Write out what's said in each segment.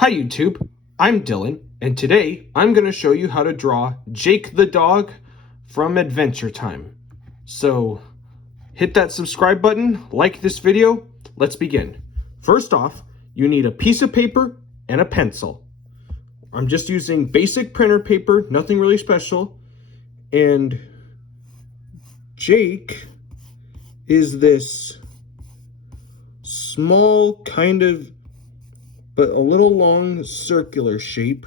Hi YouTube, I'm Dylan, and today I'm going to show you how to draw Jake the dog from Adventure Time. So hit that subscribe button, like this video, let's begin. First off, you need a piece of paper and a pencil. I'm just using basic printer paper, nothing really special, and Jake is this small kind of but a little long circular shape.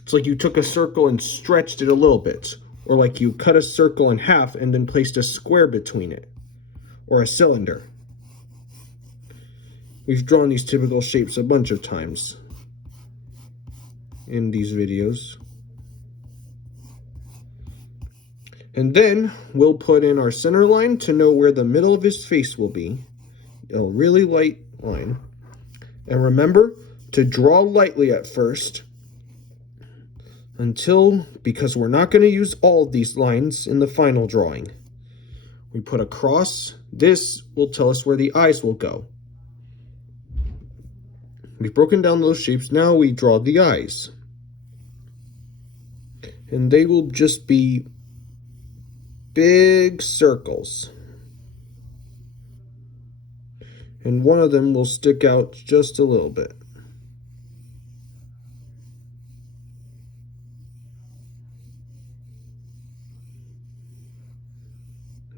It's like you took a circle and stretched it a little bit, or like you cut a circle in half and then placed a square between it, or a cylinder. We've drawn these typical shapes a bunch of times in these videos. And then we'll put in our center line to know where the middle of his face will be. A really light line. And remember to draw lightly at first, because we're not going to use all of these lines in the final drawing. We put a cross. This will tell us where the eyes will go. We've broken down those shapes. Now we draw the eyes. And they will just be big circles. And one of them will stick out just a little bit.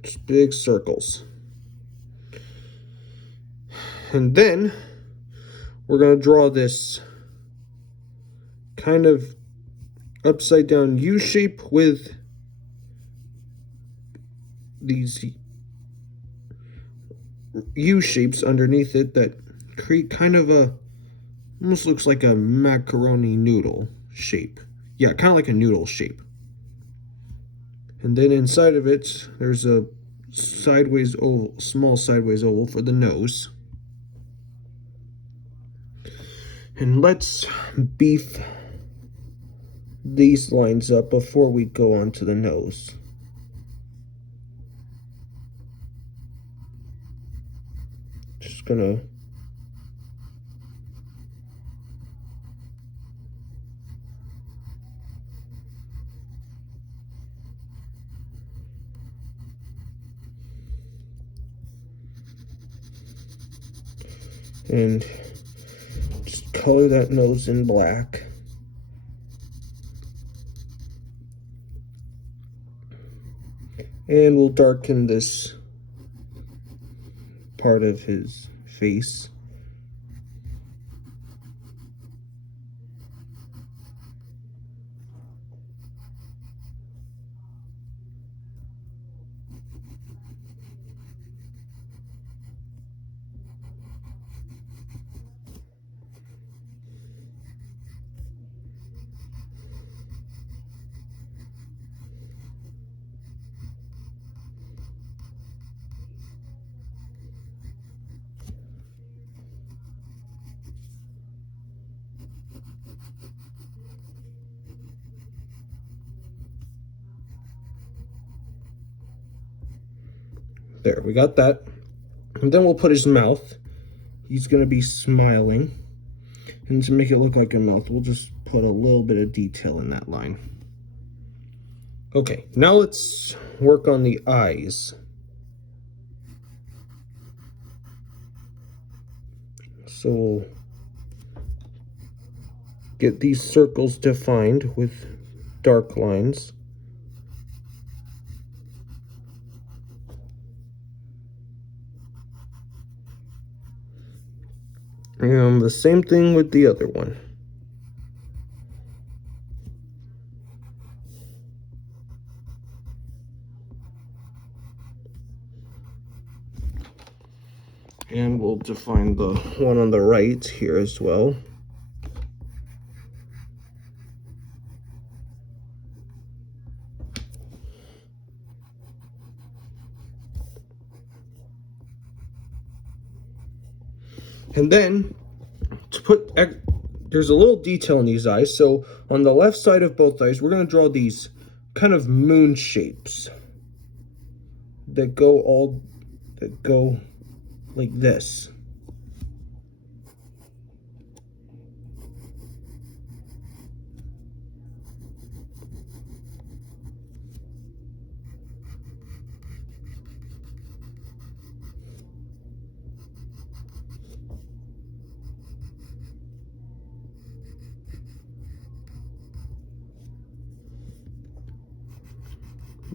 Just big circles. And then we're going to draw this kind of upside down U shape with these U shapes underneath it that create kind of almost looks like a macaroni noodle shape. Yeah, kind of like a noodle shape. And then inside of it, there's a sideways oval, small sideways oval for the nose. And let's beef these lines up before we go on to the nose. Just gonna and just color that nose in black. And we'll darken this part of his face. There, we got that. And then we'll put his mouth. He's going to be smiling. And to make it look like a mouth, we'll just put a little bit of detail in that line. Okay, now let's work on the eyes. So we'll get these circles defined with dark lines. And the same thing with the other one. And we'll define the one on the right here as well. And then, there's a little detail in these eyes. So on the left side of both eyes, we're going to draw these kind of moon shapes that go like this.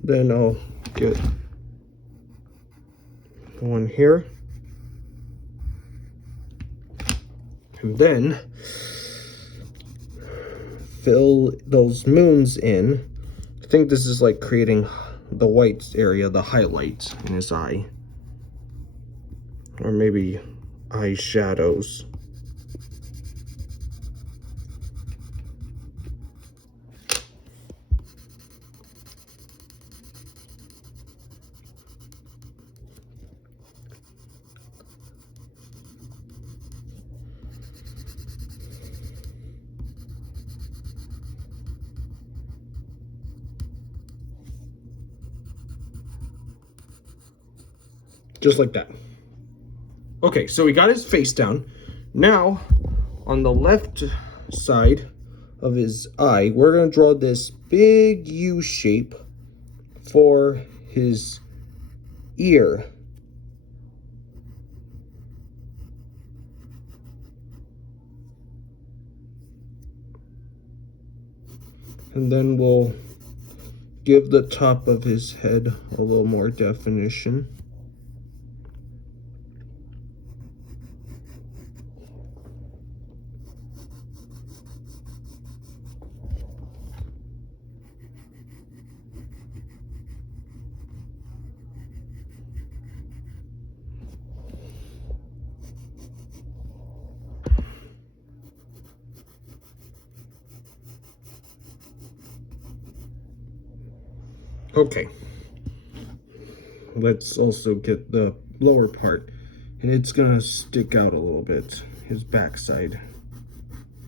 Then I'll get one here. And then fill those moons in. I think this is like creating the white area, the highlight in his eye. Or maybe eye shadows. Just like that. Okay, so we got his face down. Now, on the left side of his eye, we're going to draw this big U shape for his ear. And then we'll give the top of his head a little more definition. Okay, let's also get the lower part, and it's gonna stick out a little bit, his backside,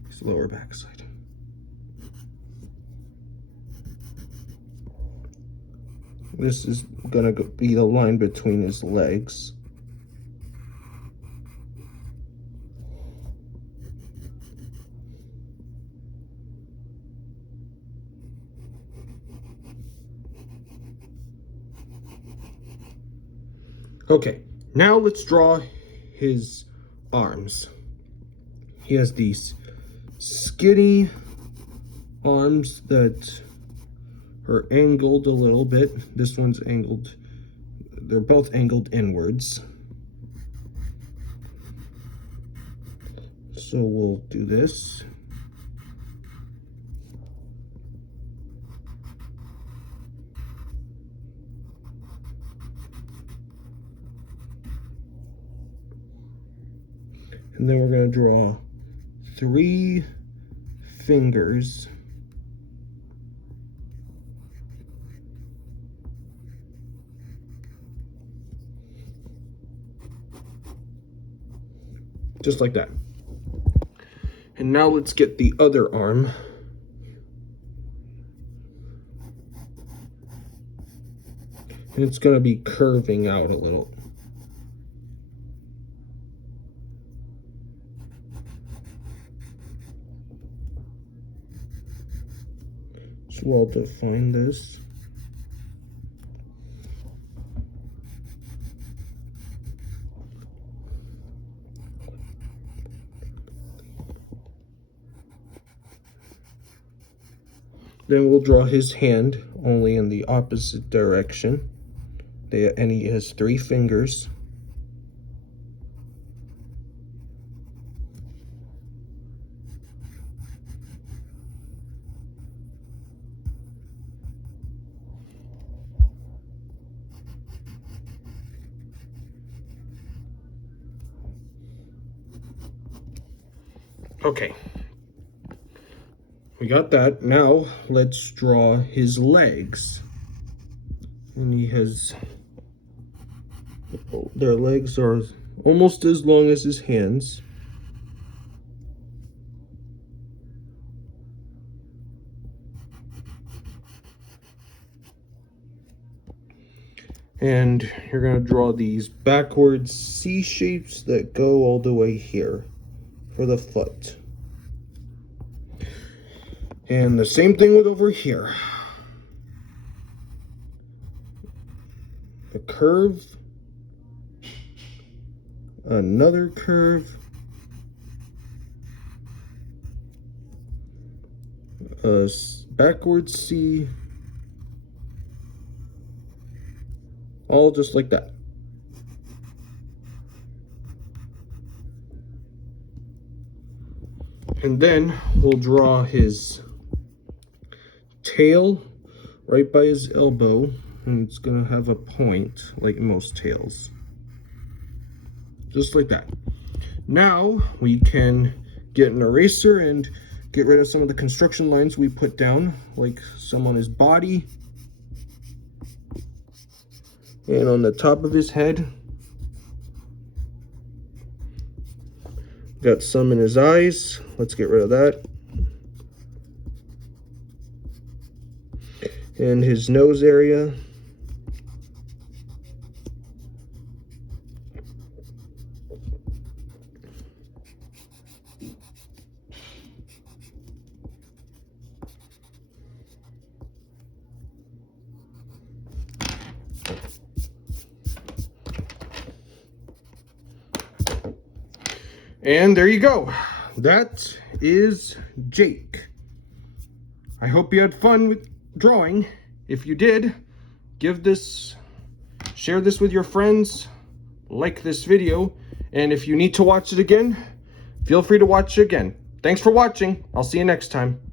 his lower backside. This is gonna be the line between his legs. Okay, now let's draw his arms. He has these skinny arms that are angled a little bit. This one's angled. They're both angled inwards. So we'll do this. And then we're going to draw 3 fingers. Just like that. And now let's get the other arm. And it's going to be curving out a little. So we'll define this. Then we'll draw his hand only in the opposite direction. And he has 3 fingers. Okay. We got that. Now let's draw his legs. And he has, their legs are almost as long as his hands. And you're going to draw these backwards C shapes that go all the way here for the foot. And the same thing with over here. A curve, another curve, a backwards C, all just like that. And then we'll draw his tail right by his elbow, and it's gonna have a point like most tails. Just like that. Now we can get an eraser and get rid of some of the construction lines we put down, like some on his body and on the top of his head. Got some in his eyes. Let's get rid of that. And his nose area. And there you go. That is Jake. I hope you had fun with drawing. If you did, share this with your friends, like this video, and if you need to watch it again, feel free to watch it again. Thanks for watching. I'll see you next time.